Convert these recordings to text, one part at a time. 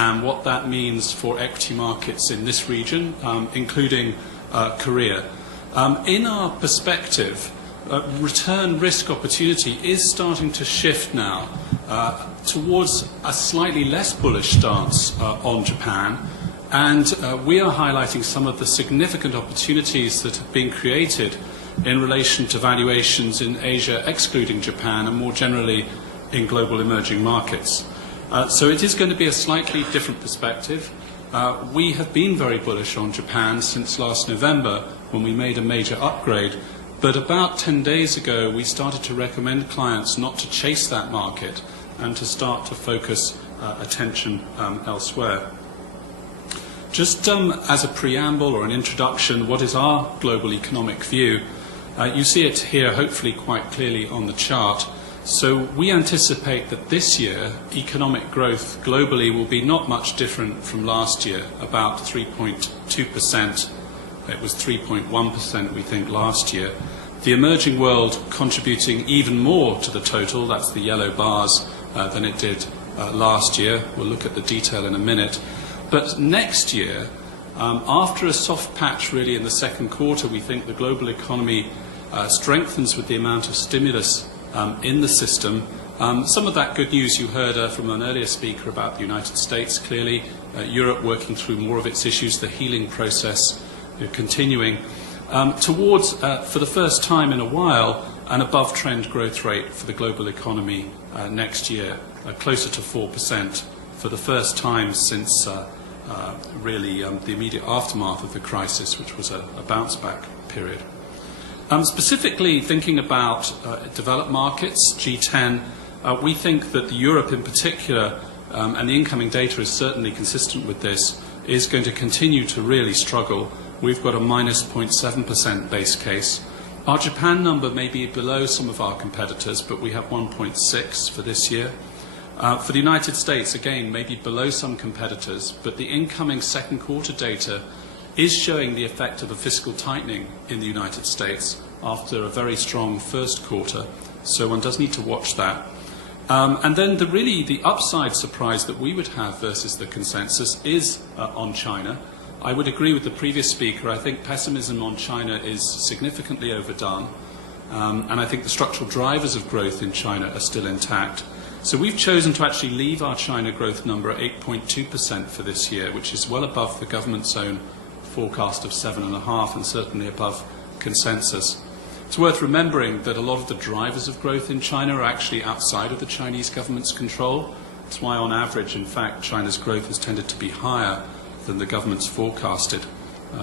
and what that means for equity markets in this region, including Korea. In our perspective, return risk opportunity is starting to shift now towards a slightly less bullish stance on Japan, and we are highlighting some of the significant opportunities that have been created in relation to valuations in Asia, excluding Japan, and more generally in global emerging markets. So it is going to be a slightly different perspective. We have been very bullish on Japan since last November when we made a major upgrade, but about 10 days ago we started to recommend clients not to chase that market and to start to focus attention elsewhere. Just as a preamble or an introduction, what is our global economic view? You see it here hopefully quite clearly on the chart. So we anticipate that this year economic growth globally will be not much different from last year, about 3.2%. It was 3.1% we think last year. The emerging world contributing even more to the total, that's the yellow bars, than it did last year. We'll look at the detail in a minute. But next year, after a soft patch really in the second quarter, we think the global economy strengthens with the amount of stimulus in the system. Some of that good news you heard from an earlier speaker about the United States, clearly. Europe working through more of its issues, the healing process continuing. Towards, for the first time in a while, an above-trend growth rate for the global economy next year, closer to 4% for the first time since really the immediate aftermath of the crisis, which was a bounce-back period. Specifically thinking about developed markets, G10, we think that Europe in particular, and the incoming data is certainly consistent with this, is going to continue to really struggle. We've got a minus 0.7% base case. Our Japan number may be below some of our competitors, but we have 1.6 for this year. For the United States, again, maybe below some competitors, but the incoming second quarter data is showing the effect of a fiscal tightening in the United States after a very strong first quarter, so one does need to watch that. And then the upside surprise that we would have versus the consensus is on China. I would agree with the previous speaker. I think pessimism on China is significantly overdone, and I think the structural drivers of growth in China are still intact. So we've chosen to actually leave our China growth number at 8.2% for this year, which is well above the government's own forecast of 7.5% and certainly above consensus. It's worth remembering that a lot of the drivers of growth in China are actually outside of the Chinese government's control. That's why on average, in fact, China's growth has tended to be higher than the government's forecasted,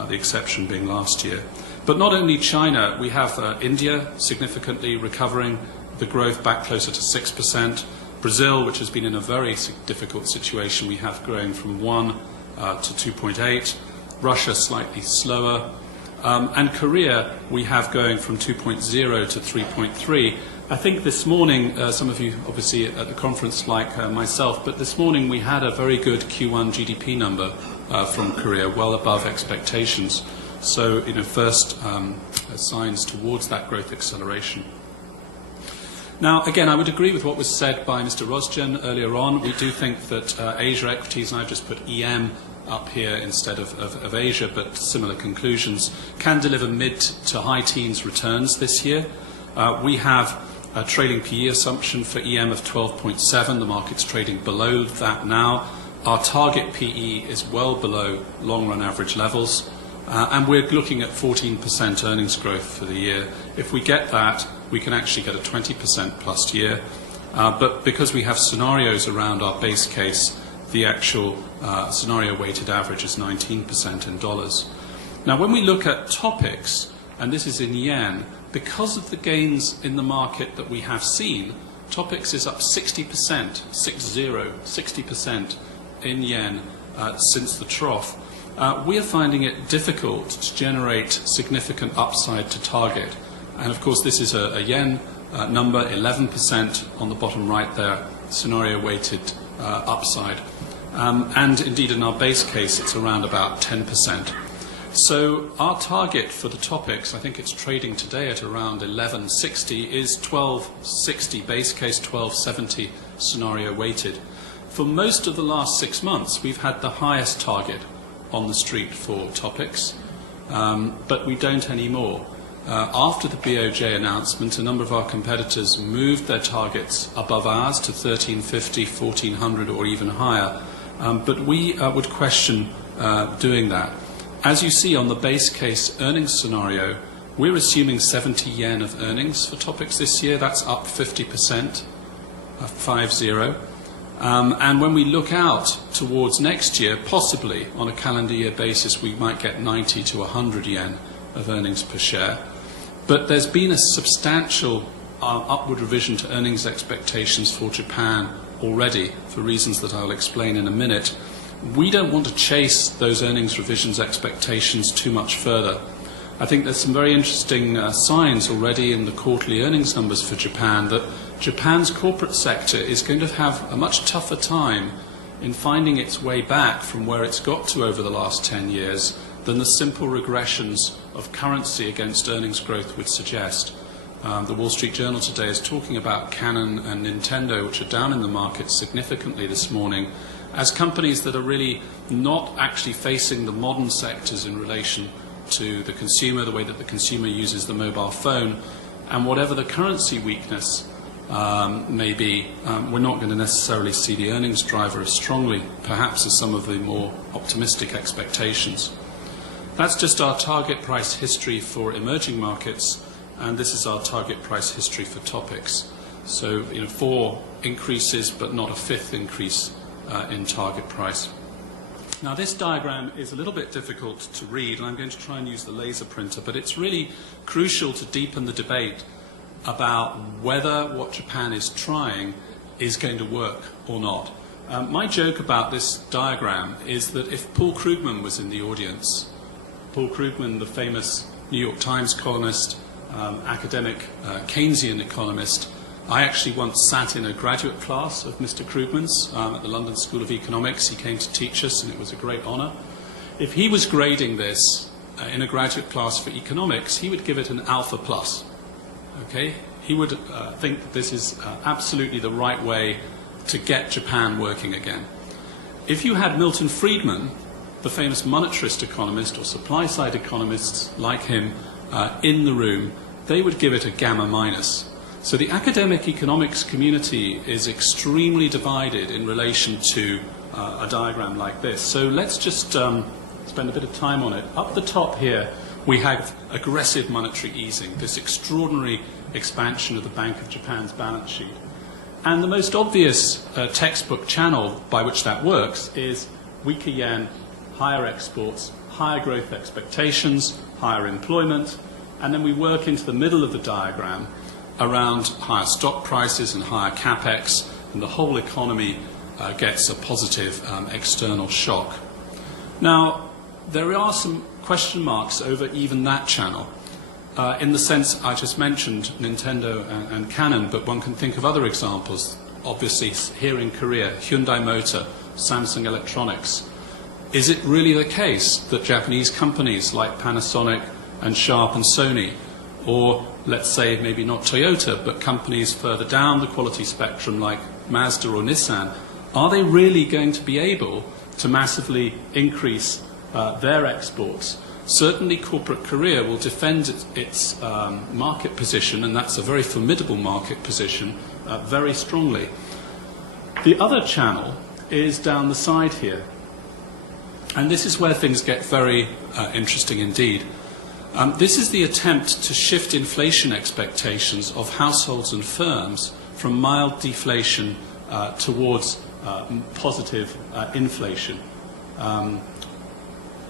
the exception being last year. But not only China, we have India significantly recovering, the growth back closer to 6%. Brazil, which has been in a very difficult situation, we have growing from 1 to 2.8. Russia slightly slower. And Korea, we have going from 2.0 to 3.3. I think this morning, some of you obviously at the conference like myself, but this morning we had a very good Q1 GDP number from Korea, well above expectations. So, first signs towards that growth acceleration. Now, again, I would agree with what was said by Mr. Rosgen earlier on. We do think that Asia equities, and I've just put EM up here instead of Asia, but similar conclusions, can deliver mid to high teens returns this year. We have a trailing PE assumption for EM of 12.7. The market's trading below that now. Our target PE is well below long-run average levels, and we're looking at 14% earnings growth for the year. If we get that, we can actually get a 20% plus year. But because we have scenarios around our base case, the actual scenario-weighted average is 19% in dollars. Now, when we look at topics, and this is in yen, because of the gains in the market that we have seen, topics is up 60%, 60% in yen since the trough. We are finding it difficult to generate significant upside to target. And of course, this is a yen number, 11% on the bottom right there, scenario-weighted upside. And indeed, in our base case, it's around about 10%. So our target for the topics, I think it's trading today at around 1160, is 1260 base case, 1270 scenario-weighted. for most of the last 6 months, we've had the highest target on the street for topics, but we don't anymore. After the BOJ announcement, a number of our competitors moved their targets above ours to 1350, 1400 or even higher, but we would question doing that. As you see on the base case earnings scenario, we're assuming 70 yen of earnings for topics this year. That's up 50%, 50. And when we look out towards next year, possibly on a calendar year basis, we might get 90 to 100 yen of earnings per share. But there's been a substantial upward revision to earnings expectations for Japan already, for reasons that I'll explain in a minute. We don't want to chase those earnings revisions expectations too much further. I think there's some very interesting signs already in the quarterly earnings numbers for Japan that Japan's corporate sector is going to have a much tougher time in finding its way back from where it's got to over the last 10 years than the simple regressions of currency against earnings growth would suggest. The Wall Street Journal today is talking about Canon and Nintendo, which are down in the market significantly this morning, as companies that are really not actually facing the modern sectors in relation to the consumer, the way that the consumer uses the mobile phone, and whatever the currency weakness may be, we're not going to necessarily see the earnings driver as strongly, perhaps as some of the more optimistic expectations. That's just our target price history for emerging markets, and this is our target price history for topics. So, 4 increases, but not a 5th increase in target price. Now, this diagram is a little bit difficult to read, and I'm going to try and use the laser printer, but it's really crucial to deepen the debate about whether what Japan is trying is going to work or not. My joke about this diagram is that if Paul Krugman was in the audience, Paul Krugman, the famous New York Times columnist, academic Keynesian economist, I actually once sat in a graduate class of Mr. Krugman's at the London School of Economics. He came to teach us, and it was a great honour. If he was grading this in a graduate class for economics, he would give it an alpha plus. Okay? He would think that this is absolutely the right way to get Japan working again. If you had Milton Friedman, the famous monetarist economist or supply-side economists like him in the room, they would give it a gamma minus. So the academic economics community is extremely divided in relation to a diagram like this. So let's just spend a bit of time on it. Up the top here, we have aggressive monetary easing, this extraordinary expansion of the Bank of Japan's balance sheet. And the most obvious textbook channel by which that works is weaker yen, higher exports, higher growth expectations, higher employment, and then we work into the middle of the diagram around higher stock prices and higher capex, and the whole economy gets a positive external shock. Now, there are some question marks over even that channel. In the sense I just mentioned, Nintendo and Canon, but one can think of other examples. Obviously, here in Korea, Hyundai Motor, Samsung Electronics. Is it really the case that Japanese companies like Panasonic and Sharp and Sony, or let's say maybe not Toyota, but companies further down the quality spectrum like Mazda or Nissan, are they really going to be able to massively increase their exports? Certainly corporate Korea will defend its market position, and that's a very formidable market position, very strongly. The other channel is down the side here, and this is where things get very interesting indeed. This is the attempt to shift inflation expectations of households and firms from mild deflation towards positive inflation.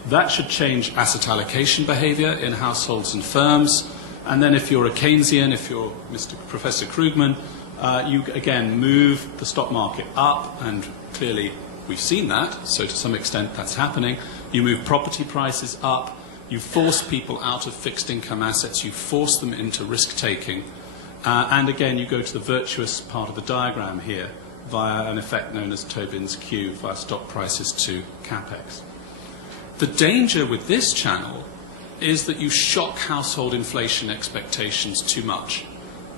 That should change asset allocation behavior in households and firms. And then if you're a Keynesian, if you're Professor Krugman, you again move the stock market up, and clearly we've seen that, so to some extent that's happening. You move property prices up. You force people out of fixed income assets, you force them into risk-taking, and again you go to the virtuous part of the diagram here via an effect known as Tobin's Q, via stock prices to capex. The danger with this channel is that you shock household inflation expectations too much.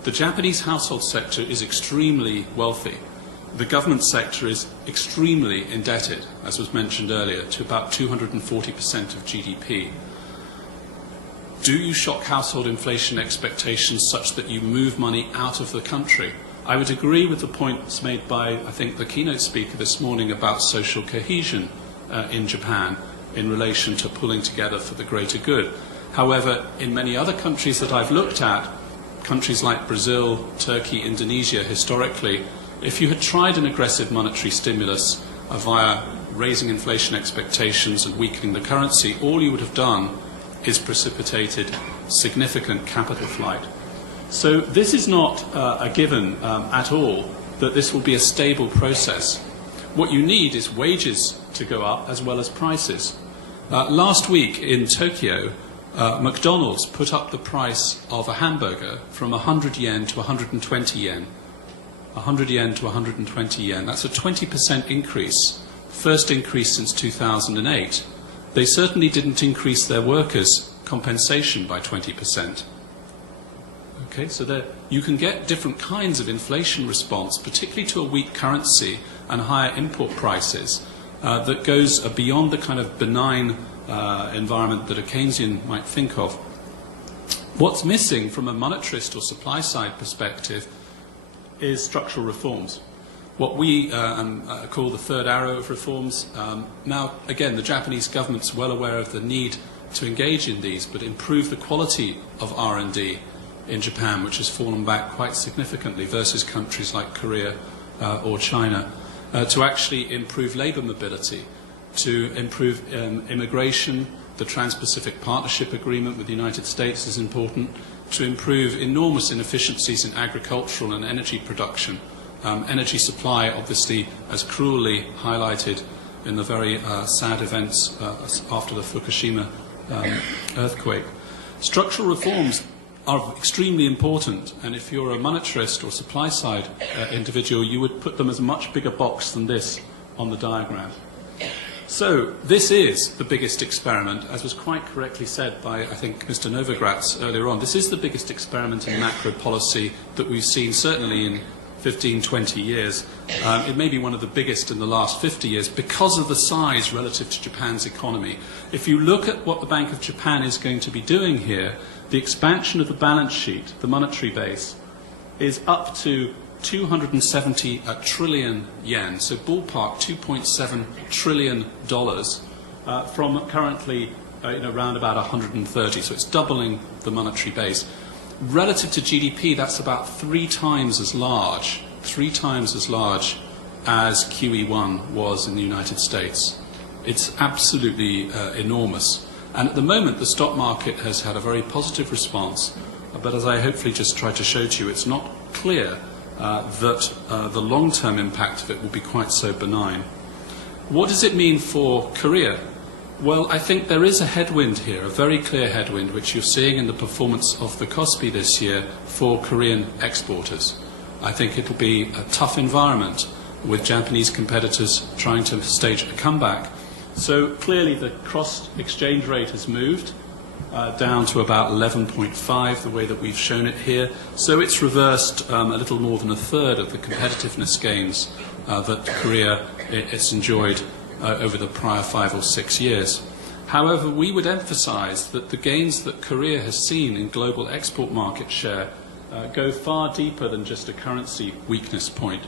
The Japanese household sector is extremely wealthy. the government sector is extremely indebted, as was mentioned earlier, to about 240% of GDP. Do you shock household inflation expectations such that you move money out of the country? I would agree with the points made by, I think, the keynote speaker this morning about social cohesion in Japan in relation to pulling together for the greater good. However, in many other countries that I've looked at, countries like Brazil, Turkey, Indonesia, historically, if you had tried an aggressive monetary stimulus via raising inflation expectations and weakening the currency, all you would have done is precipitated significant capital flight. So this is not a given at all that this will be a stable process. What you need is wages to go up as well as prices. Last week in Tokyo, McDonald's put up the price of a hamburger from 100 yen to 120 yen. 100 yen to 120 yen. That's a 20% increase, first increase since 2008. They certainly didn't increase their workers' compensation by 20%. Okay, so there, you can get different kinds of inflation response, particularly to a weak currency and higher import prices, that goes beyond the kind of benign environment that a Keynesian might think of. What's missing from a monetarist or supply side perspective is structural reforms. What we call the third arrow of reforms. Now, again, the Japanese government's well aware of the need to engage in these, but improve the quality of R&D in Japan, which has fallen back quite significantly versus countries like Korea or China, to actually improve labour mobility, to improve immigration. The Trans-Pacific Partnership Agreement with the United States is important, to improve enormous inefficiencies in agricultural and energy production. Energy supply, obviously, as cruelly highlighted in the very sad events after the Fukushima earthquake. Structural reforms are extremely important, and if you're a monetarist or supply-side individual, you would put them as a much bigger box than this on the diagram. So this is the biggest experiment, as was quite correctly said by, I think, Mr. Novogratz earlier on. This is the biggest experiment in macro policy that we've seen, certainly in 15, 20 years. It may be one of the biggest in the last 50 years because of the size relative to Japan's economy. If you look at what the Bank of Japan is going to be doing here, the expansion of the balance sheet, the monetary base, is up to 270 trillion yen, so ballpark $2.7 trillion from currently around about 130, so it's doubling the monetary base. Relative to GDP, that's about 3 times as large as QE1 was in the United States. It's absolutely enormous. And at the moment, the stock market has had a very positive response, but as I hopefully just tried to show to you, it's not clear that the long-term impact of it will be quite so benign. What does it mean for Korea? Well, I think there is a headwind here, a very clear headwind, which you're seeing in the performance of the KOSPI this year for Korean exporters. I think it will be a tough environment with Japanese competitors trying to stage a comeback. So clearly the cross exchange rate has moved down to about 11.5, the way that we've shown it here. So it's reversed a little more than a third of the competitiveness gains that Korea has enjoyed over the prior 5 or 6 years. However, we would emphasize that the gains that Korea has seen in global export market share go far deeper than just a currency weakness point.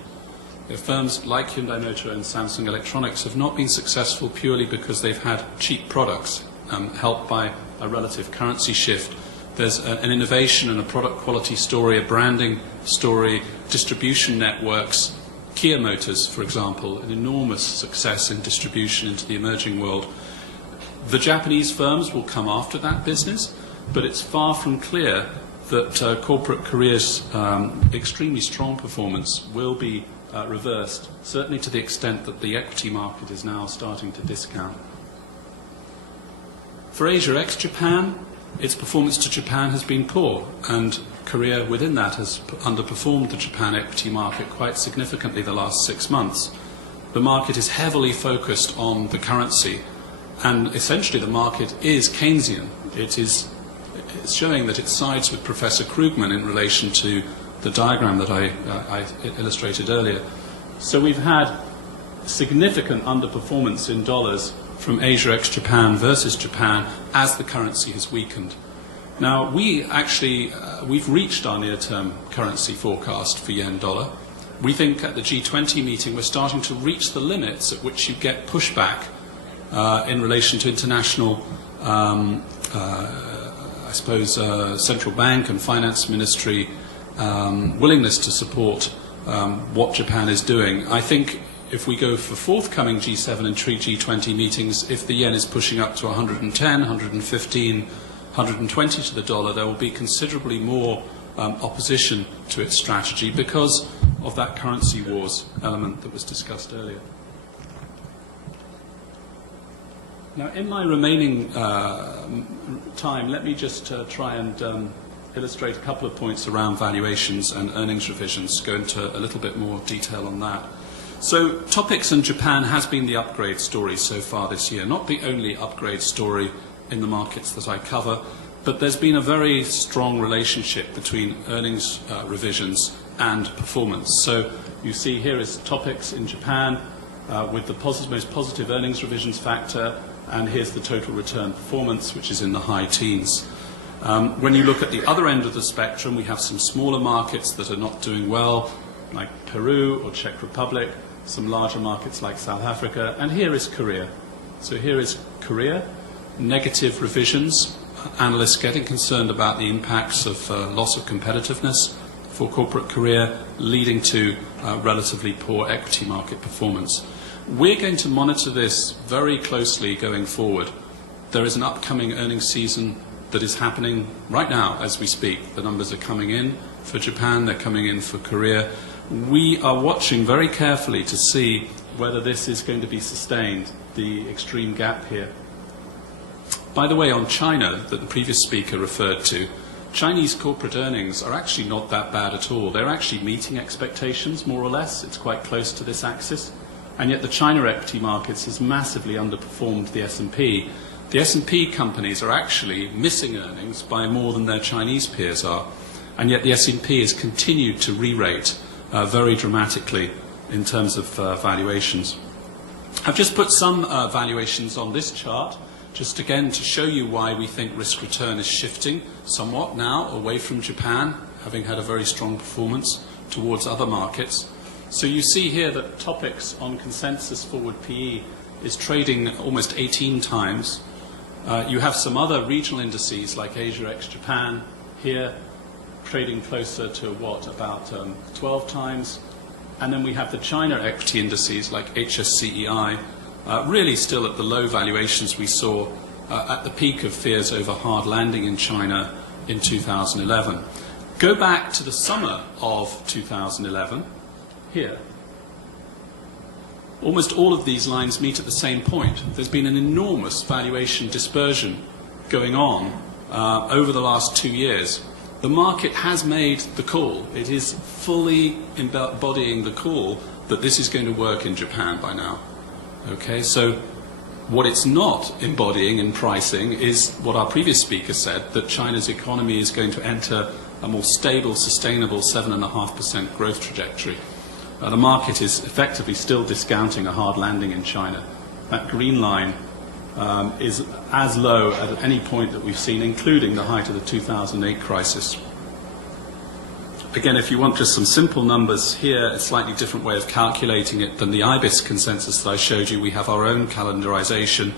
Firms like Hyundai Motor and Samsung Electronics have not been successful purely because they've had cheap products, helped by a relative currency shift. There's an innovation and a product quality story, a branding story, distribution networks. Kia Motors, for example, an enormous success in distribution into the emerging world. The Japanese firms will come after that business, but it's far from clear that corporate Korea's extremely strong performance will be reversed, certainly to the extent that the equity market is now starting to discount. For Asia ex-Japan, its performance to Japan has been poor, and Korea within that has underperformed the Japan equity market quite significantly the last 6 months. The market is heavily focused on the currency, and essentially the market is Keynesian. It's showing that it sides with Professor Krugman in relation to the diagram that I illustrated earlier. So we've had significant underperformance in dollars from Asia ex-Japan versus Japan as the currency has weakened. Now, we've reached our near-term currency forecast for yen-dollar. We think at the G20 meeting we're starting to reach the limits at which you get pushback in relation to international, central bank and finance ministry willingness to support what Japan is doing. I think if we go for forthcoming G7 and G20 meetings, if the yen is pushing up to 110, 115, 120 to the dollar, there will be considerably more opposition to its strategy because of that currency wars element that was discussed earlier. Now, in my remaining time, let me just try and illustrate a couple of points around valuations and earnings revisions, go into a little bit more detail on that. So, Topics in Japan has been the upgrade story so far this year, not the only upgrade story in the markets that I cover, but there's been a very strong relationship between earnings revisions and performance. So, you see here is Topics in Japan with the most positive earnings revisions factor, and here's the total return performance, which is in the high teens. When you look at the other end of the spectrum, we have some smaller markets that are not doing well, like Peru or Czech Republic, some larger markets like South Africa, and here is Korea. So here is Korea, negative revisions, analysts getting concerned about the impacts of loss of competitiveness for corporate Korea, leading to relatively poor equity market performance. We're going to monitor this very closely going forward. There is an upcoming earnings season that is happening right now as we speak. The numbers are coming in for Japan, they're coming in for Korea. We are watching very carefully to see whether this is going to be sustained, the extreme gap here. By the way, on China, that the previous speaker referred to, Chinese corporate earnings are actually not that bad at all. They're actually meeting expectations, more or less. It's quite close to this axis. And yet the China equity markets has massively underperformed the S&P. The S&P companies are actually missing earnings by more than their Chinese peers are. And yet the S&P has continued to re-rate very dramatically in terms of valuations. I've just put some valuations on this chart, just again to show you why we think risk return is shifting somewhat now away from Japan, having had a very strong performance, towards other markets. So you see here that Topics on consensus forward PE is trading almost 18 times. You have some other regional indices like Asia ex-Japan here, trading closer to what, about 12 times. And then we have the China equity indices like HSCEI, really still at the low valuations we saw at the peak of fears over hard landing in China in 2011. Go back to the summer of 2011, here. Almost all of these lines meet at the same point. There's been an enormous valuation dispersion going on over the last 2 years. The market has made the call. It is fully embodying the call that this is going to work in Japan by now. Okay, so what it's not embodying in pricing is what our previous speaker said, that China's economy is going to enter a more stable, sustainable 7.5% growth trajectory. The market is effectively still discounting a hard landing in China. That green line is as low at any point that we've seen, including the height of the 2008 crisis. Again, if you want just some simple numbers here, a slightly different way of calculating it than the IBIS consensus that I showed you. We have our own calendarization.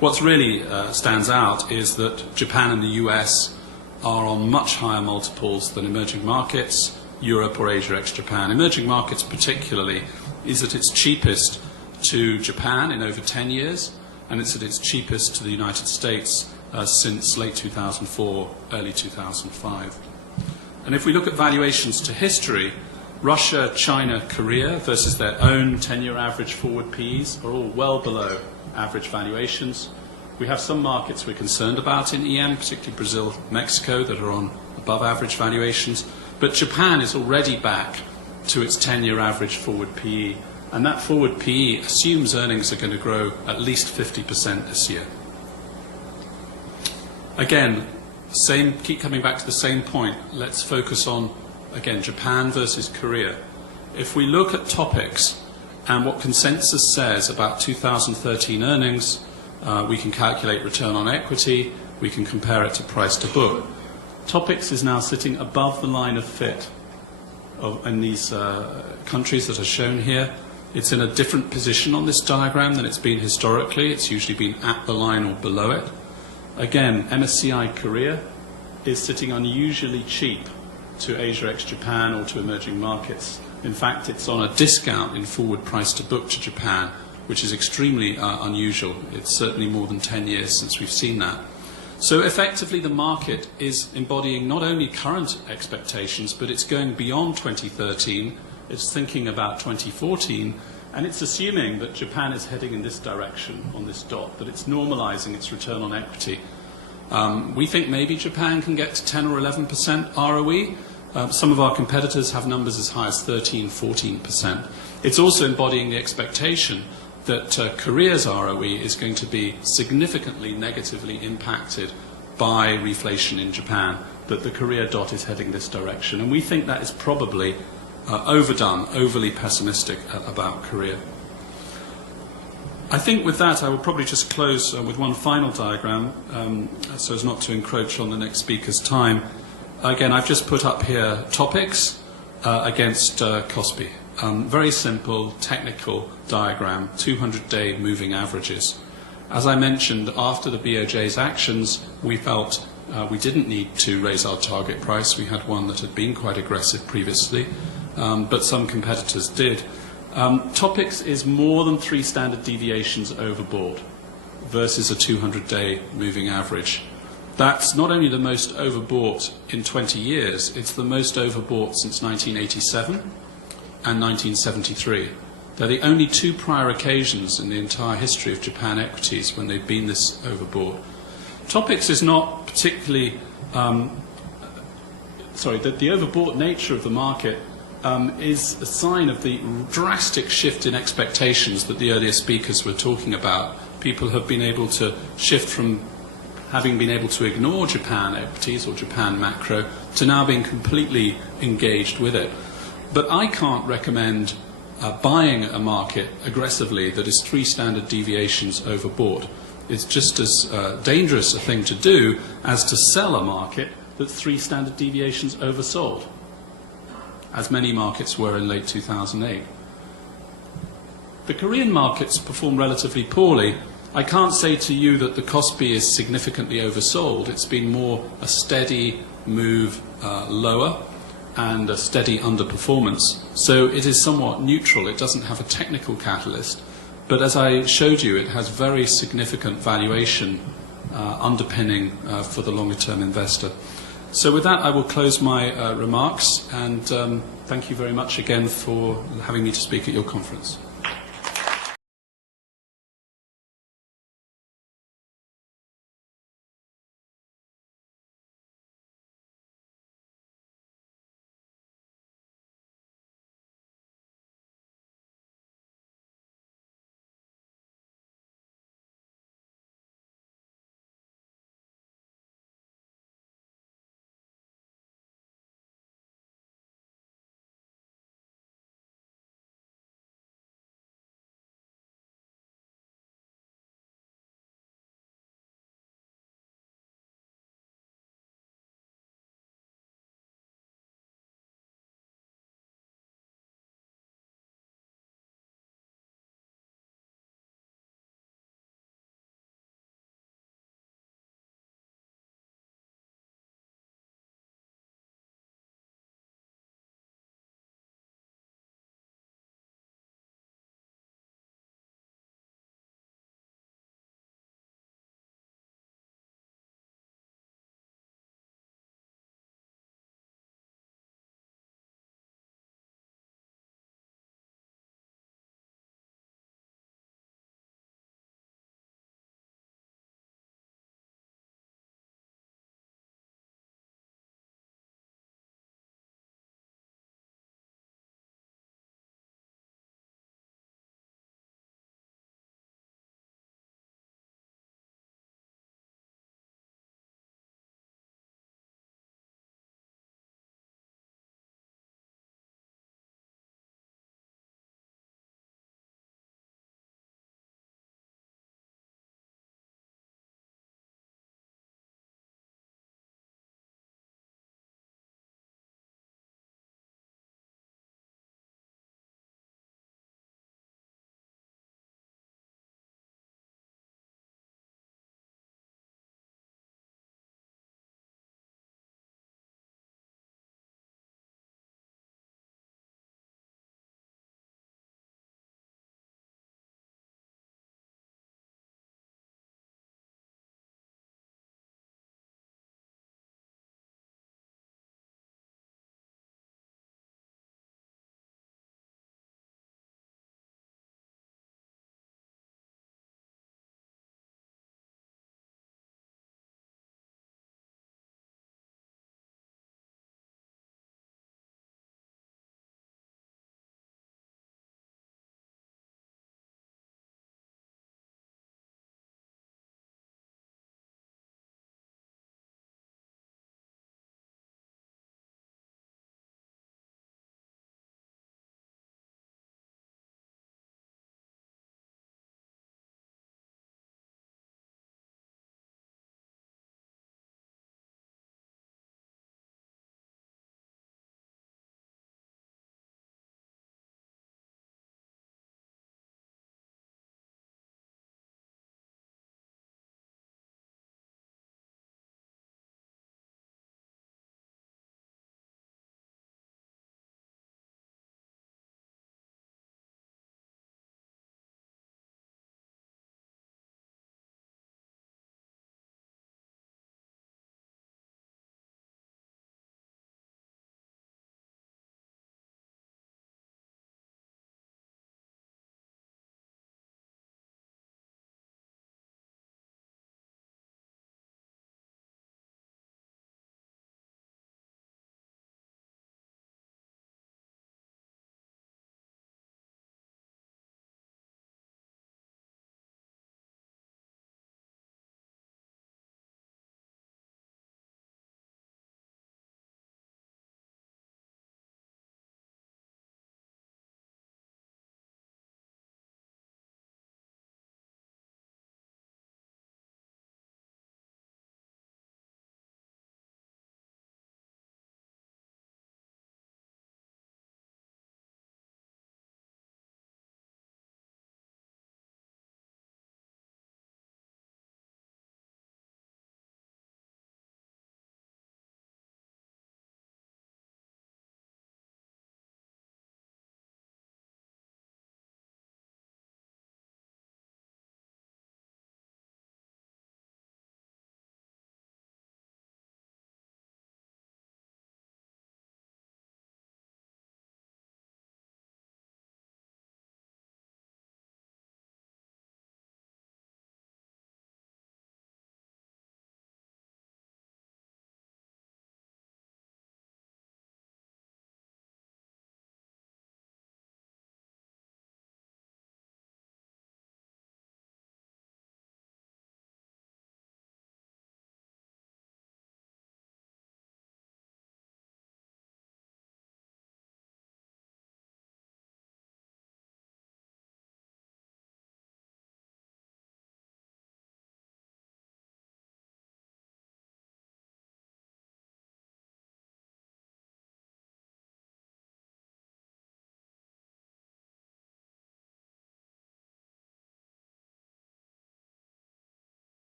What's really stands out is that Japan and the US are on much higher multiples than emerging markets, Europe or Asia ex-Japan. Emerging markets particularly is at its cheapest to Japan in over 10 years, and it's at its cheapest to the United States since late 2004, early 2005. And if we look at valuations to history, Russia, China, Korea versus their own 10-year average forward PEs are all well below average valuations. We have some markets we're concerned about in EM, particularly Brazil, Mexico, that are on above average valuations. But Japan is already back to its 10-year average forward PE. And that forward PE assumes earnings are going to grow at least 50% this year. Again, keep coming back to the same point. Let's focus on, again, Japan versus Korea. If we look at Topics and what consensus says about 2013 earnings, we can calculate return on equity, we can compare it to price to book. Topics is now sitting above the line of fit in these countries that are shown here. It's in a different position on this diagram than it's been historically. It's usually been at the line or below it. Again, MSCI Korea is sitting unusually cheap to Asia ex-Japan or to emerging markets. In fact, it's on a discount in forward price to book to Japan, which is extremely unusual. It's certainly more than 10 years since we've seen that. So effectively, the market is embodying not only current expectations, but it's going beyond 2013. It's thinking about 2014, and it's assuming that Japan is heading in this direction on this dot, that it's normalizing its return on equity. We think maybe Japan can get to 10 or 11% ROE. Some of our competitors have numbers as high as 13, 14%. It's also embodying the expectation that Korea's ROE is going to be significantly negatively impacted by reflation in Japan, that the Korea dot is heading this direction. And we think that is probably overdone, overly pessimistic about Korea. I think with that I will probably just close with one final diagram so as not to encroach on the next speaker's time. Again, I've just put up here topics against KOSPI. Very simple, technical diagram, 200-day moving averages. As I mentioned, after the BOJ's actions, we felt we didn't need to raise our target price. We had one that had been quite aggressive previously, but some competitors did. Topics is more than 3 standard deviations overbought versus a 200-day moving average. That's not only the most overbought in 20 years, it's the most overbought since 1987 and 1973. They're the only 2 prior occasions in the entire history of Japan equities when they've been this overbought. Topics is not particularly, the overbought nature of the market is a sign of the drastic shift in expectations that the earlier speakers were talking about. People have been able to shift from having been able to ignore Japan equities or Japan macro to now being completely engaged with it. But I can't recommend buying a market aggressively that is 3 standard deviations overbought. It's just as dangerous a thing to do as to sell a market that's 3 standard deviations oversold, as many markets were in late 2008. The Korean markets perform relatively poorly. I can't say to you that the KOSPI is significantly oversold. It's been more a steady move lower and a steady underperformance. So it is somewhat neutral. It doesn't have a technical catalyst. But as I showed you, it has very significant valuation underpinning for the longer-term investor. So with that, I will close my remarks, and thank you very much again for having me to speak at your conference.